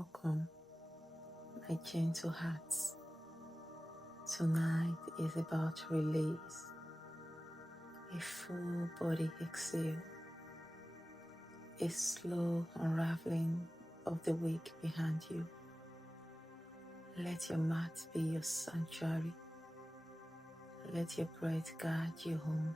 Welcome, my gentle hearts. Tonight is about release, a full body exhale, a slow unraveling of the week behind you. Let your mat be your sanctuary. Let your breath guide you home.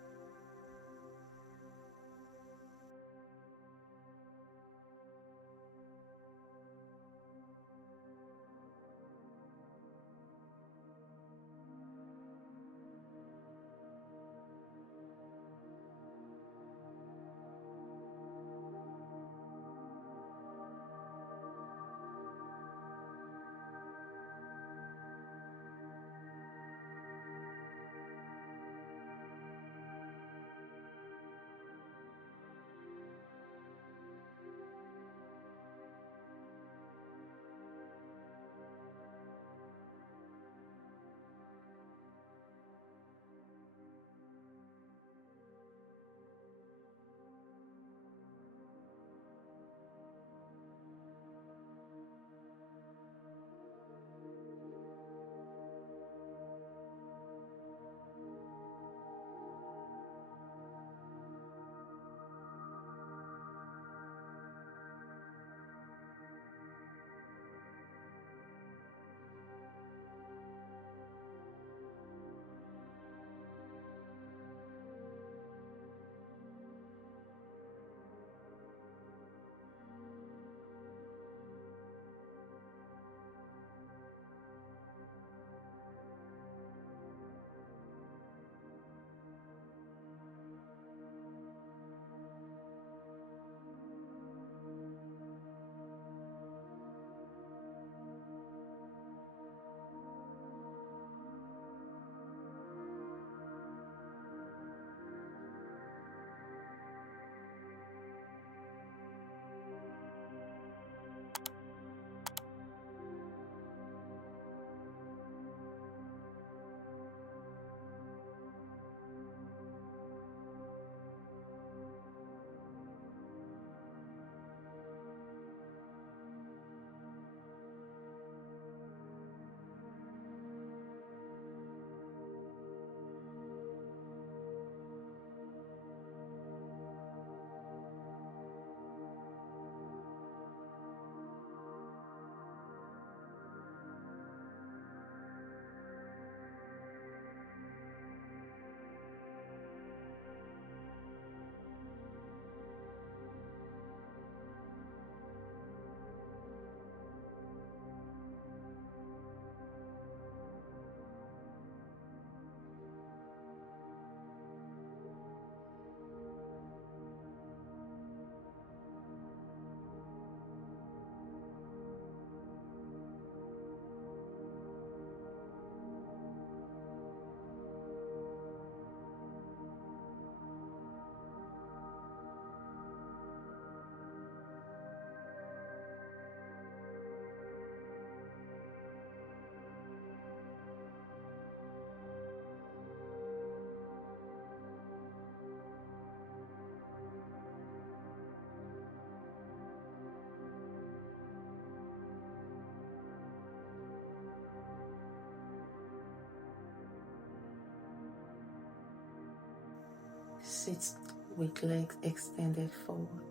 Sit with legs extended forward.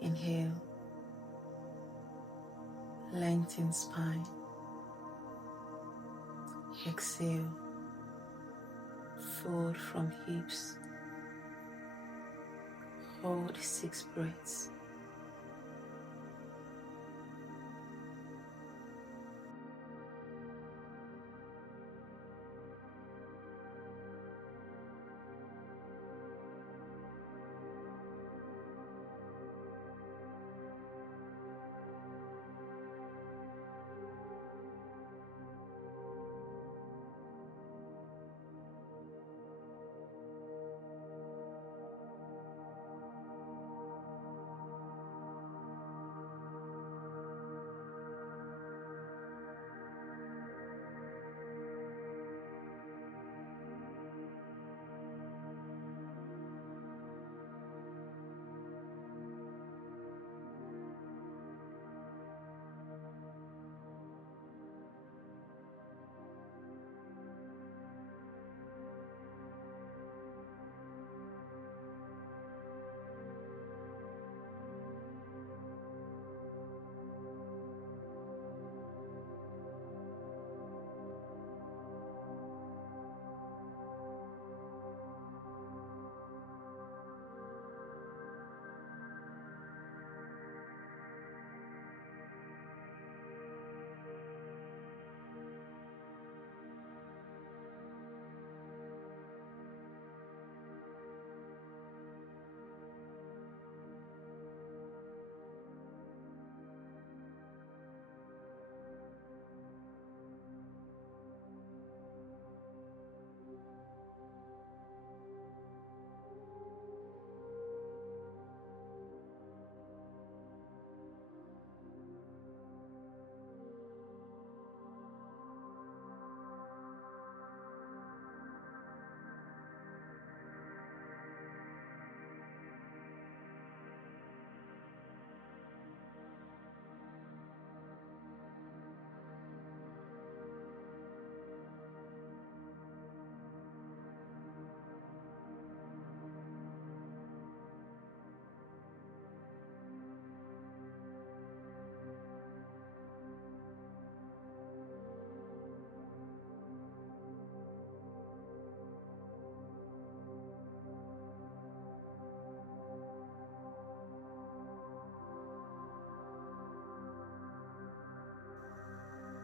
Inhale, lengthen spine. Exhale, fold from hips. Hold 6 breaths.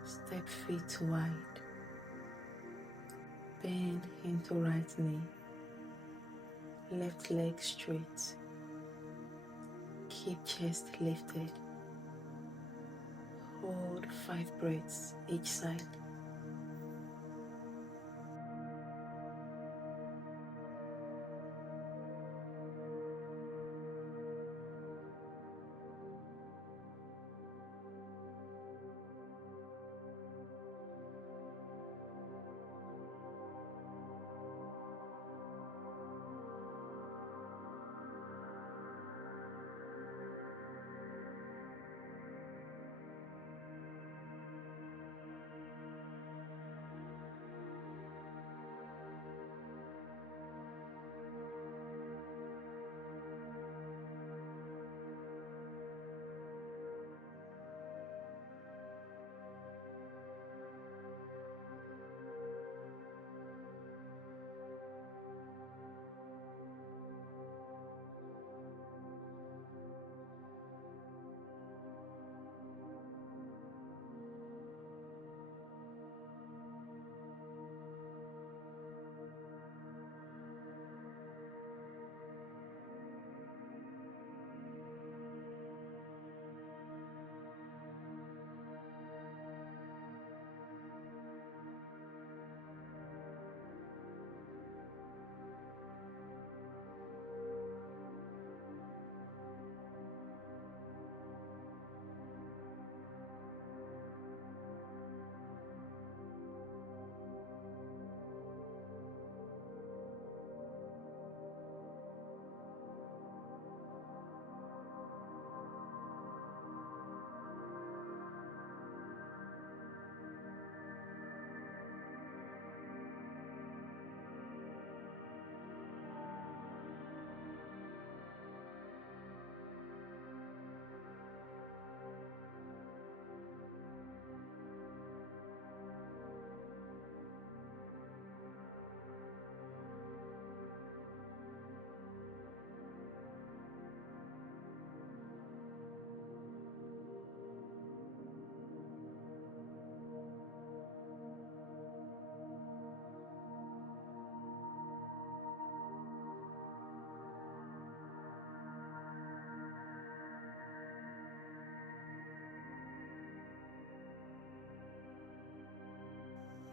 Step feet wide. Bend into right knee. Left leg straight. Keep chest lifted. Hold 5 breaths each side.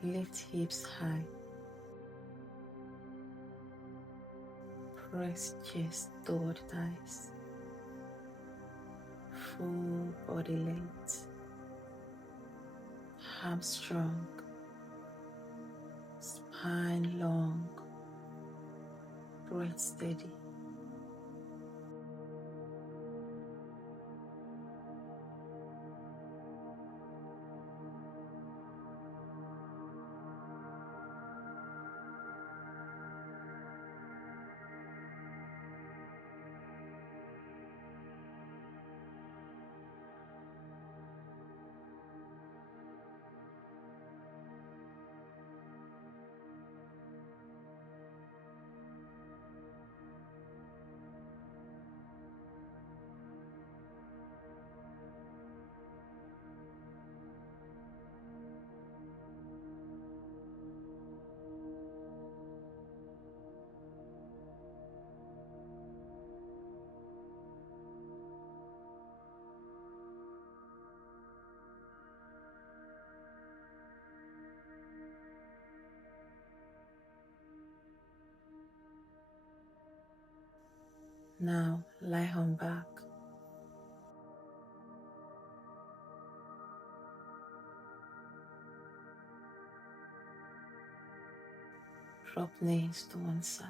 Lift hips high. Press chest toward thighs. Full body length. Arms strong. Spine long. Breath steady. Now lie on back. Drop knees to one side.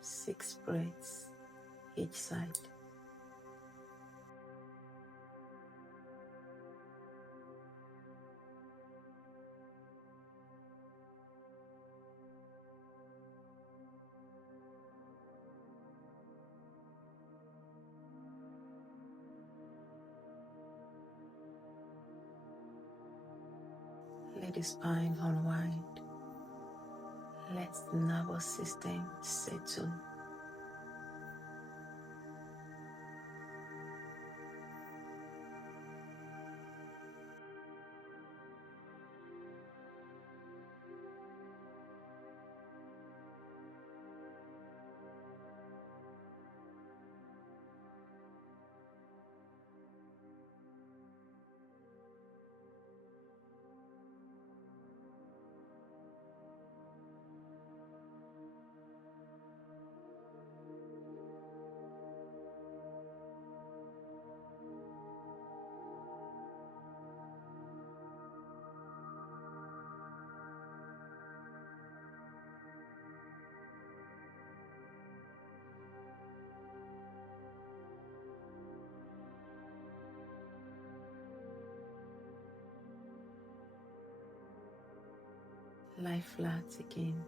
6 breaths each side. Let the spine unwind. Let the nervous system settle. Lie flat again,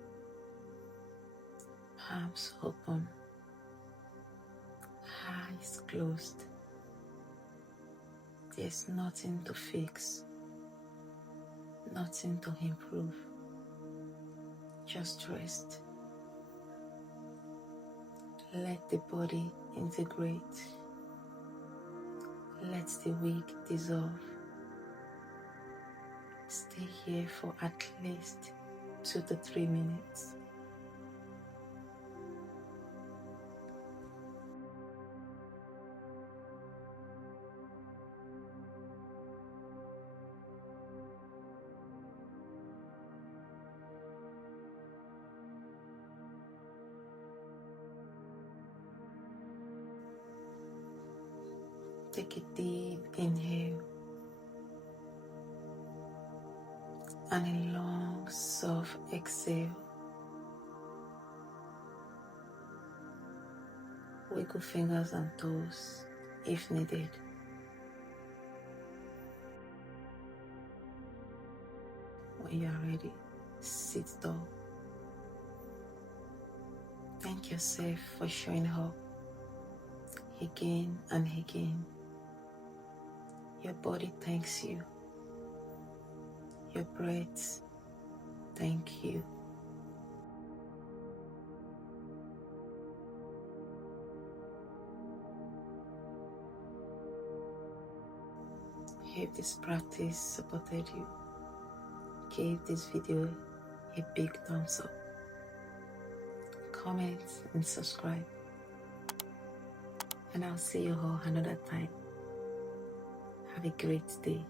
palms open, eyes closed. There's nothing to fix, nothing to improve. Just rest. Let the body integrate. Let the week dissolve. Stay here for at least 2 to 3 minutes. Take a deep inhale and a long, soft exhale. Wiggle fingers and toes if needed. When you are ready, sit tall. Thank yourself for showing up again and again. Your body thanks you. Your breath, thank you. If this practice supported you, give this video a big thumbs up. Comment and subscribe. And I'll see you all another time. Have a great day.